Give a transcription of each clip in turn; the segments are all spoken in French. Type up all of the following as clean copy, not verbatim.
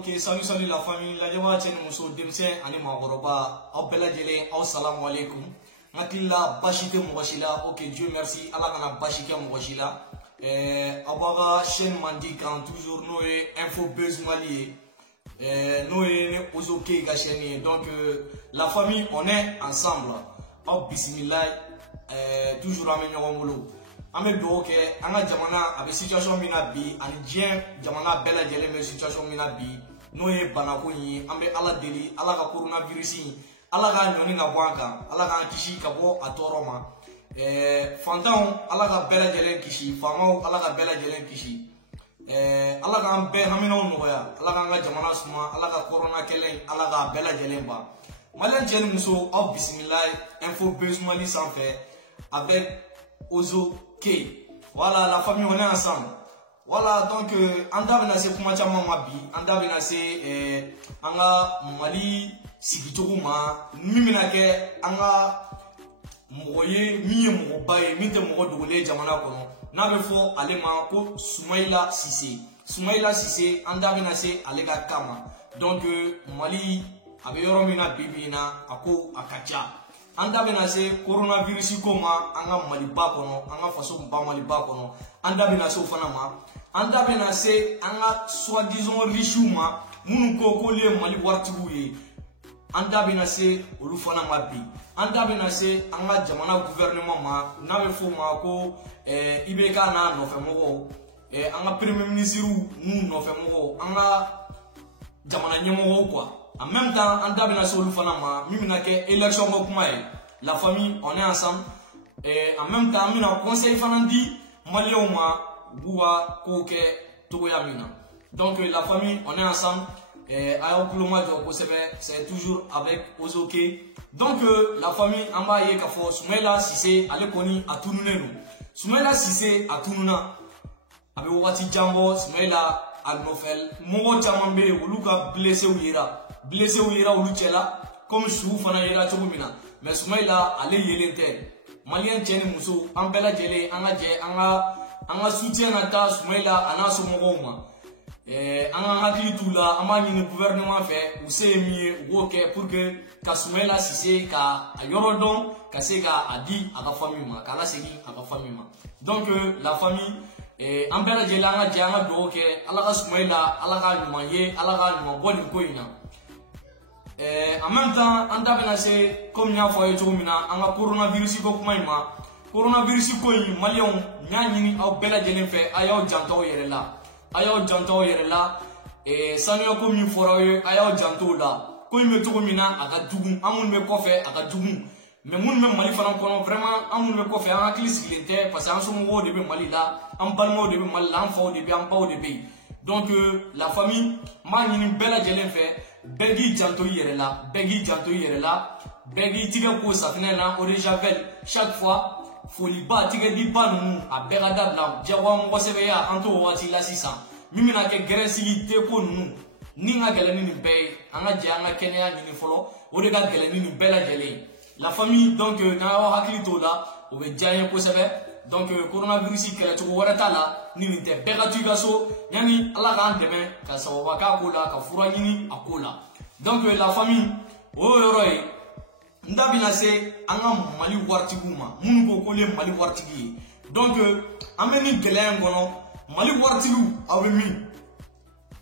Ok, salut la famille. La jama tienne muso demsen ani magoroba. Aw bela jelen, aw salam alaikum. Matilla bashite mugashila. Ok, Dieu merci. Allah kana bashike mugashila. Abaga chaîne mandi kan toujours no info buzz mali. No ozoke ga chaîne. Donc la famille on est ensemble. Aw bismillah. Toujours ame ɲɔgɔn bolo. An bɛ dugawu kɛ an ka jamana a bɛ situation min na bi ani diɲɛ jamana bɛɛ lajɛlen bɛ situation min na bi n'o ye banako in ye an bɛ Ala deli Ala ka coronavirus in Ala k'a ɲɔni ka bɔ an kan Ala k'an kisi ka bɔ a tɔɔrɔ ma fantanw Ala ka bɛɛ lajɛlen kisi faamaw Ala ka bɛɛ lajɛlen kisi Ala k'an bɛɛ haminaw nɔgɔya Ala k'an ka jamana suma Ala ka corona kɛlɛ Ala k'a bɛɛ lajɛlen ban maliyɛn cɛ ni muso aw bisimila info buzz mali sanfɛ avec Ozo K. Voilà, la famille on est ensemble. Voilà, donc anda bena se kuma chama mabi, anda bena se anga mali sigicogo ma mimina ke anga moye miye mo baye minte mo dogole jamana kono. Na be fo ale ma ko Soumaïla Cissé. Soumaïla Cissé anda bena se ale ka kama. Donc mali abe yoro mina bibina ako akacha. Anda bena se coronavirus koma anga maliba kono anga faso ba maliba kono anda bena se fana ma anda bena se anga soi-disant riche ma munu ko le mali wartigu ye anda bena se olu fana ma bi anda bena se anga jamana gouvernement ma na be fo ma ko ibeka na no fe mo anga premier ministre nu no fe mo anga jamana nyemo quoi. En même temps, on a solu fanama, mimina ke élection mokumae. La famille, on est ensemble. Et en même temps, on a conseil fanandi, malien ma, boua, koke, togoya mina. Donc la famille, on est ensemble. Et c'est toujours avec Ozoke. Donc la famille, en bas, il y a Soumaïla Cissé, allez koni à tout nous. Soumaïla Cissé à tout nous. Avec Wati Djambo, Soumaïla Al-Nofel, Mogo Djamambe, Oluka blessé ou ira. Blessé ou ira olu cɛla comme su fana yera cogo min na mais Soumaïla ale yelen tɛ maliyɛn cɛ ni muso an bɛɛ lajɛlen an ka jɛ an ka soutien na taa Soumaïla a n'a somɔgɔw ma an ka hakili t'u la an b'a ɲini gouvernement fɛ u se ye min ye u k'o kɛ pour que ka Soumaïla Cissé ka a yɔrɔ dɔn ka se ka a di a ka famille ma k'a lasegin a ka famille ma donc la famille an bɛɛ lajɛlen an ka jɛ an ka dugawu kɛ Ala ka Soumaïla Ala ka ɲuman ye Ala ka ɲuman bɔ nin ko in na. En même temps, on a fait comme il a fait un coronavirus coronavirus ko yi malien nyani aw bela jelen fe ayaw janto yere la sanyo ko mi fora ye ayaw janto la ko mi to ko mina aka dugun amun me kofe aka dugun mais mun me mali fana kono vraiment amun me kofe an hakili sigilen parce que an so mo de be mali la an balmo de be mali la an faw de be an baw de be donc la famille ma nyini bela jelen fe begi janto yere la begi tige ko safina na o javel chaque fois foli ba tige di ba nu a bega dabla jawa mo sebe ya anto wati la sisan mimina ke gresi te ko nu ni nga gelani ni be anga je anga kenya ni folo o de ga gelani ni bela jele la famille donc na hakili to la o be jaye ko sebe donc coronavirus kɛlɛ cogo wɛrɛ t'a la ni nin tɛ bɛɛ ka to i ka so yani Ala k'an dɛmɛ ka sababa k'a ko la ka fura ɲini a ko la donc la famille o yɔrɔ ye n da bɛna se an ka mali waritigiw ma minnu ko k'olu ye mali waritigi ye donc an bɛ nin gɛlɛya in kɔnɔ mali waritigiw aw bɛ min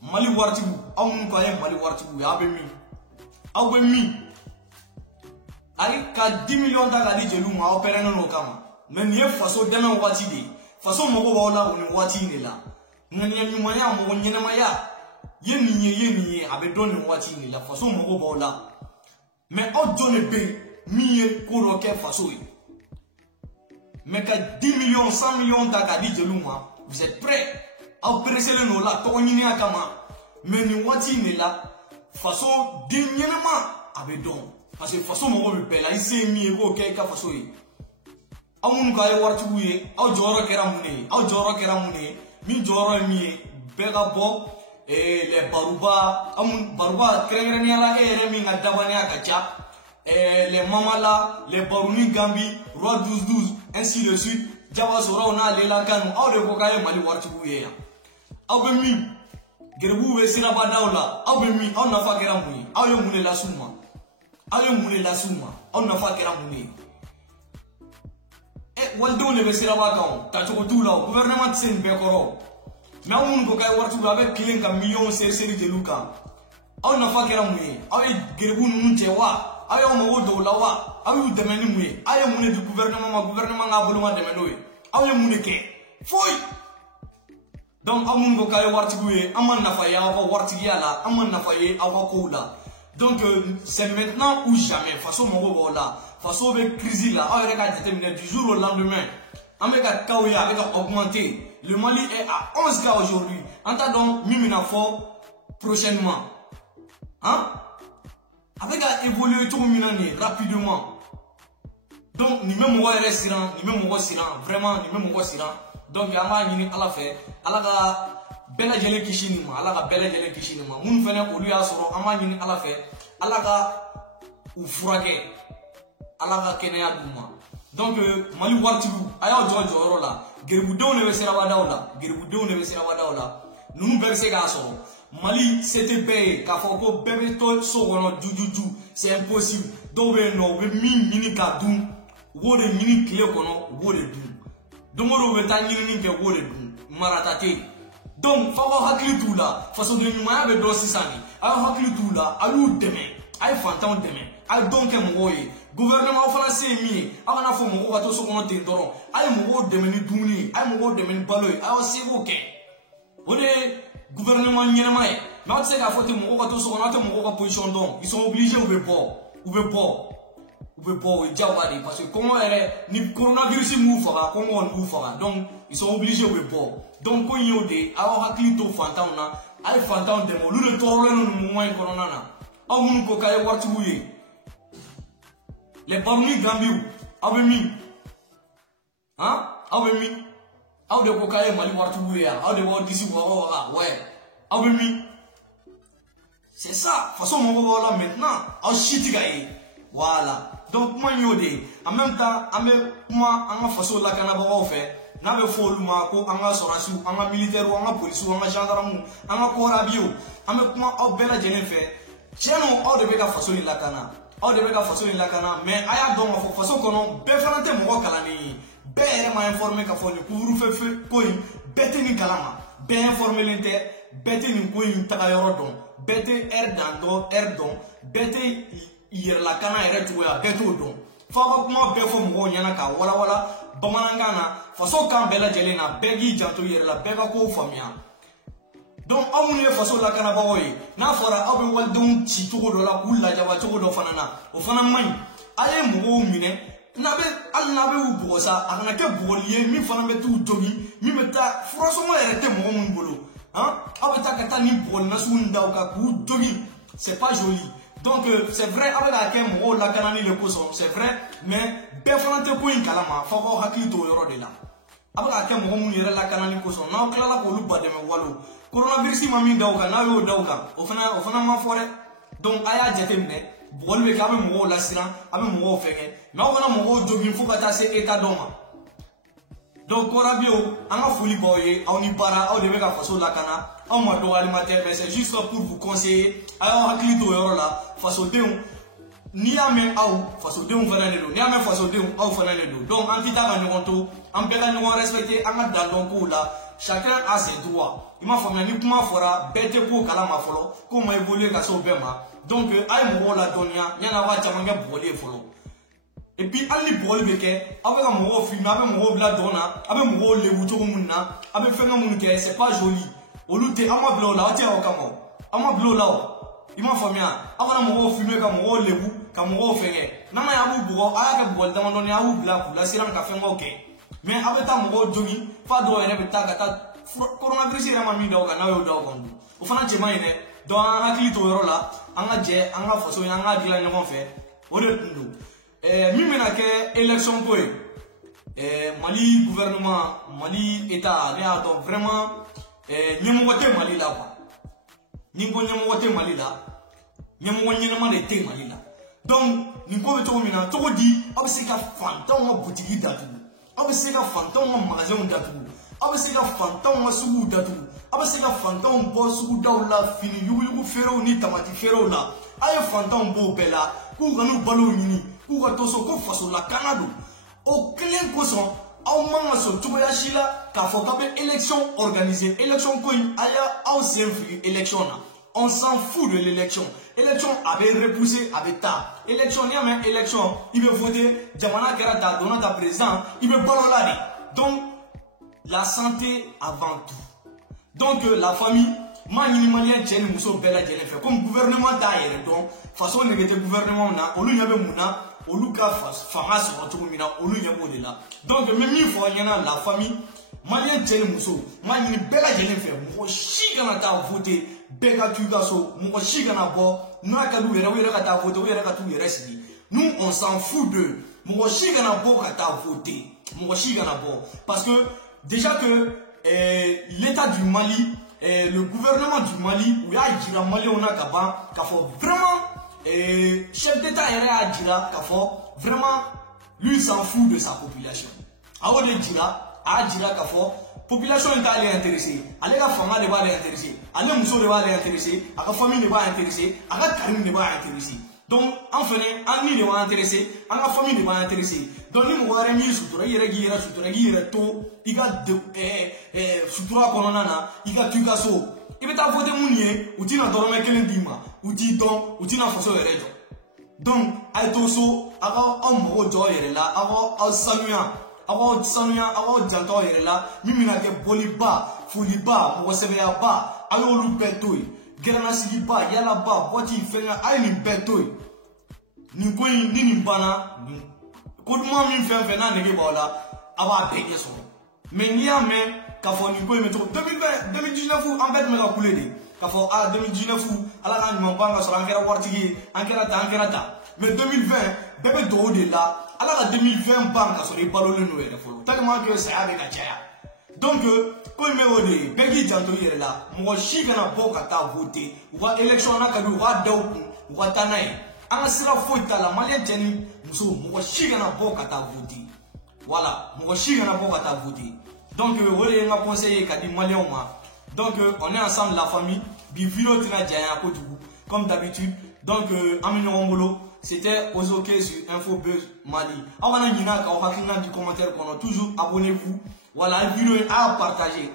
mali waritigiw aw minnu ko a ye mali waritigiw ye aw bɛ min ayi ka 10 millions ta ka di jeliw ma aw pɛrɛnnen n'o kama. Mais ni faso dɛmɛ waati de faso mɔgɔ b'aw la o ni waati de la ŋaniya ɲumanya mɔgɔ ɲɛnamaya ye nin ye a bɛ dɔn nin waati de la faso mɔgɔ b'aw la mais aw jɔn de bɛ min ye ko dɔ kɛ faso ye mais ka 10 millions 100 millions ta k'a di jeliw ma vous êtes prêts aw pereselen n'o la tɔgɔ ɲiniya kama mais nin waati de la faso den ɲɛnama a bɛ dɔn parce que faso mɔgɔ bɛ bɛɛ la i se ye min ye k'o kɛ i ka faso ye. Aw minnu ka ye waritigiw ye aw jɔyɔrɔ kɛra mun de ye min jɔyɔrɔ ye min ye bɛɛ ka bɔ les baruba kɛrɛnkɛrɛnnenya la e yɛrɛ min ka dabaniya ka ca les mamala les baruni gambi roi 12 ainsi de suite jaba soraw n'a lela kanu aw de ko k'a ye mali waritigiw ye yan aw bɛ min gerebu be siraba dawla aw be mi aw nafa kera mun aw ye mun de lasuma aw ye mun de lasuma aw nafa kera mun waldenw de be siraba kan ta cogo t'u la gouvernement tɛ se nin bɛɛ kɔrɔ mais aw minnu ko k'a ye waritigiw a bɛ kilen ka miliyɔn seri jeliw kan aw nafa kɛra mun ye aw ye gerebu ninnu cɛ wa aw y'aw mago don o la wa aw y'u dɛmɛ ni mun ye aw ye mun de di gouvernement ma gouvernement k'a bolo ma dɛmɛ n'o ye aw ye mun de kɛ foyi donc aw minnu ko k'a ye waritigiw ye an ma nafa ye aw ka waritigiya la an ma nafa ye aw ka kow la donc c'est maintenant ou jamais faso mago b'aw la faso bɛ crise la aw yɛrɛ k'a jateminɛ du jour au lendemain an bɛ ka cas ye a bɛ ka augmenter le Mali est à 11 cas aujourd'hui an t'a dɔn min bɛna fɔ prochainement hein a bɛ ka évoluer cogo min na nin rapidement donc nin bɛ mɔgɔ yɛrɛ siran nin bɛ mɔgɔ siran vraiment nin bɛ mɔgɔ siran donc an b'a ɲini Ala fɛ Ala ka bɛɛ lajɛlen kisi nin ma Ala ka bɛɛ lajɛlen kisi nin ma minnu fɛnɛ olu y'a sɔrɔ an b'a ɲini Ala fɛ Ala ka u furakɛ Ala ka kɛnɛya d'u ma donc Mali waritigiw a y'aw jɔ jɔyɔrɔ la gerebudenw de bɛ sirabadaw la gerebudenw de bɛ sirabadaw la ninnu bɛɛ bɛ se k'a sɔrɔ Mali se tɛ bɛɛ ye k'a fɔ ko bɛɛ bɛ to so kɔnɔ jujuju c'est impossible dɔw bɛ yen nɔ u bɛ min ɲini k'a dun u b'o de ɲini tile kɔnɔ u b'o de dun don o don u bɛ taa ɲinini kɛ u b'o de dun marata tɛ yen donc f'aw ka hakili t'u la fasoden ɲumanya bɛ dɔn sisan de a y'aw hakili t'u la a y'u dɛmɛ a ye fantanw dɛmɛ a ye dɔn kɛ mɔgɔw ye gouvernement fana se ye min ye aw kana fɔ mɔgɔw ka to so kɔnɔ ten dɔrɔn a ye mɔgɔw dɛmɛ ni dumuni ye a ye mɔgɔw dɛmɛ ni balo ye a y'aw seko kɛ o de ye gouvernement ɲɛnama ye mais aw tɛ se k'a fɔ ten mɔgɔw ka to so kɔnɔ aw tɛ mɔgɔw ka position dɔn ils sont obligés u bɛ bɔ o ye diyagoya de ye parce que kɔngɔ yɛrɛ ni coronavirus m'u faga kɔngɔ b'u faga donc ils sont obligés u bɛ bɔ donc ko in y'o de ye a y'aw hakili to fantanw na a ye fantanw dɛmɛ olu de tɔɔrɔlen don nin moment in kɔnɔna na aw minnu ko k'a ye waritigiw ye les Barni Gambiw aw bɛ min hein aw bɛ min aw de ko k'a ye Mali waritigiw ye yan aw de b'aw disi waga ouais aw bɛ min c'est ça faso mago b'aw la maintenant aw si tɛ ka ye voilà donc kuma in y'o de ye en même temps an bɛ kuma an ka faso lakanabagaw fɛ n'a bɛ fɔ olu ma ko an ka sɔrɔdasiw an ka militaires an ka policiers an ka gendarmes an ka kɔrɔabiyew an bɛ kuma aw bɛɛ lajɛlen fɛ tiɲɛ don aw de bɛ ka faso in lakana aw de bɛ ka faso in lakana mais a y'a dɔn k'a fɔ faso kɔnɔ bɛɛ fana tɛ mɔgɔ kalannen ye bɛɛ yɛrɛ ma informé k'a fɔ nin couvre-feu ko in bɛɛ tɛ nin kalama bɛɛ informelen tɛ bɛɛ tɛ nin ko in taga yɔrɔ dɔn bɛɛ tɛ heure dɔn bɛɛ tɛ yɛrɛlakana yɛrɛ cogoya bɛɛ t'o dɔn f'aw ka kuma bɛɛ fɔ mɔgɔw ɲɛna k'a walawala bamanankan na faso kan bɛɛ lajɛlen na bɛɛ k'i janto i yɛrɛ la bɛɛ ka kow faamuya donc aw minnu ye faso lakanabagaw ye n'a fɔra aw bɛ walidenw ci cogo dɔ la k'u lajaba cogo dɔ fana na o fana man ɲi a ye mɔgɔw minɛ hali n'a bɛ u bugɔ sa a kana kɛ bugɔli ye min fana bɛ t'u jogin min bɛ taa furasɔngɔ yɛrɛ tɛ mɔgɔ minnu bolo aw bɛ taa ka taa ni bugɔli nasugu da u kan k'u jogin c'est pas joli donc c'est vrai aw bɛ k'a kɛ mɔgɔw lakanani de kosɔn c'est vrai mais bɛɛ fana tɛ ko in kalama f'aw k'aw hakili to o yɔrɔ de la a bɛ k'a kɛ mɔgɔ minnu yɛrɛ lakanani kosɔn n'aw tilala k'olu badɛmɛ walo coronavirus ma min da u kan n'a y'o da u kan o fana ma fɔ dɛ donc a y'a jateminɛ bugɔli bɛ kɛ a bɛ mɔgɔw lasiran a bɛ mɔgɔw fɛngɛ mais aw kana mɔgɔw jogin fo ka taa se état dɔ ma donc kɔrɔabiyew an ka foli b'aw ye aw ni baara aw de bɛ ka faso lakana anw ma dɔgɔyalima tɛ mais c'est juste pour vous conseiller a y'aw hakili to o yɔrɔ la fasodenw n'i y'a mɛn aw fasodenw fana de don n'i y'a mɛn fasodenw aw fana de don donc an tɛ taa ka ɲɔgɔn to an bɛɛ ka ɲɔgɔn respecter an ka dan dɔn kow la chacun a ses droits i m'a faamuya ni kuma fɔra bɛɛ tɛ ko kalama fɔlɔ ko ma évoluer ka se o bɛɛ ma donc a ye mɔgɔw ladɔnniya yanni aw ka caman kɛ bugɔli ye fɔlɔ et puis hali ni bugɔli bɛ kɛ aw bɛ ka mɔgɔw filmer aw bɛ mɔgɔw bila dɔn na aw bɛ mɔgɔw lebu cogo minnu na aw bɛ fɛnkɛ minnu kɛ c'est pas joli olu tɛ aw ma bila o la aw tɛ aw kama aw ma bila o la o i m'a faamuya aw kana mɔgɔw filmer ka mɔgɔw lebu ka mɔgɔw fɛngɛ n'a ma ye a b'u bugɔ a y'a kɛ bugɔli damadɔni a y'u bila k'u lasiran ka fɛnkɛw kɛ mais aw bɛ taa mɔgɔw jogin f'a dɔw yɛrɛ bɛ taa ka taa coronavirus yɛrɛ ma min da o kan n'aw y'o da o kan o fana cɛ man ɲi dɛ donc an hakili to o yɔrɔ la an ka jɛ an ka faso in an k'a dilan ɲɔgɔn fɛ o de tun don min bɛna kɛ élection ko ye Mali gouvernement Mali état ne y'a dɔn vraiment ɲɛmɔgɔ tɛ Mali la quoi ni n ko ɲɛmɔgɔ tɛ Mali la ɲɛmɔgɔ ɲɛnama de tɛ Mali la donc nin ko bɛ cogo min na cogo di aw bɛ se ka fantanw ka butigi datugu aw bɛ se ka fantanw ka magasinw datugu aw bɛ se ka fantanw ka suguw datugu aw bɛ se ka fantanw bɔ sugudaw la fini yuguyugu feerew ni tamati feerew la a ye fantanw b'o bɛɛ la k'u ka n'u balow ɲini k'u ka to so ko fasolakana don o kelen kosɔn aw man ka sɔn cogoya si la k'a fɔ k'a bɛ élection organiser élection ko in a y'aw sen fili élection na on s'en fout de l'élection. Élection avait repoussé, avait tard. Élection, il y a même élection, il veut voter, Jamana Kerata, donnant ta président, il veut ballonner. Donc, la santé avant tout. Donc, la famille, malien, Tchène, Mousso, Bella, Djelef, comme gouvernement d'ailleurs, donc, façon de gouvernement, on lui avait mouna, on lui a fait, on lui a là. Donc, même il faut y en a la famille, malien, Tchène, Mousso, malien, Bella, Djelef, moi, si on a voté, Bega Tugaso, Moshi Ganabo, Nakadou, Yerakata voté, Yerakatu Yeresidi. Nous, on s'en fout d'eux. Moshi Ganabo Kata voté. Moshi Ganabo. Parce que, déjà que l'État du Mali, le gouvernement du Mali, où il y a Djira Mali, on a Kaba, Kafo, vraiment, chef d'État a Djira, Kafo, vraiment, lui, il s'en fout de sa population. Alors, le Djira, a Djira Kafo, population est allée intéresser, allez la femme ne va aller intéresser, allez Mousso ne va aller intéresser, à la famille ne va intéresser, à la Karim ne va intéresser. Donc, en fait, Annie ne va intéresser, à la famille ne va intéresser. Donc, nous avons remis Soutura, il y a Soutura, il y a tout, il y a Soutura Kononana, il y a Tugaso. Il va voter Mounier, ou tu n'as dormi qu'un dima, ou tu don, ou tu n'as façon de réjo. Donc, à Toso, avant un mot de là, avant un Samuel. Awo sanuya awo janto yɛrɛ la min bɛna kɛ bɔliba foliba mɔgɔ sɛbɛya ba a y'olu bɛɛ to yen gɛrɛnasigiba yalaba bɔti fɛn a ye nin bɛɛ to yen nin ko in ni nin banna ko duman min fɛn fɛn n'a nege b'aw la a b'a bɛɛ ɲɛ sɔrɔ mais n'i y'a mɛn k'a fɔ nin ko in bɛ cogo 2019 an bɛɛ tun bɛ ka kule de k'a fɔ 2019 ala ka ɲuman ban ka sɔrɔ an kɛra waritigi ye an kɛra ta mais 2020 bɛɛ bɛ dugawu de la ala ka 2020 ban ka sɔrɔ i balolen n'o yɛrɛ fɔlɔ tellement que saya bɛ ka caya donc ko in bɛ o de ye bɛɛ k'i janto i yɛrɛ la mɔgɔ si kana bɔ ka taa voter u ka élection n'a ka di u k'a da u kun u ka taa n'a ye an ka sira foyi t'a la maliyɛn cɛ ni muso mɔgɔ si kana bɔ ka taa voter voilà mɔgɔ si kana bɔ ka taa voter donc o de ye n ka conseil ye ka di maliyɛnw ma donc on est ensemble la famille bi vidéo tɛna janya kojugu comme d'habitude donc an bɛ ɲɔgɔn bolo. C'était Ozoké sur Infobuzz Mali. On va nous du commentaire, toujours abonnez-vous. Voilà, une vidéo à partager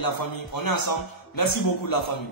la famille. On est ensemble. Merci beaucoup la famille.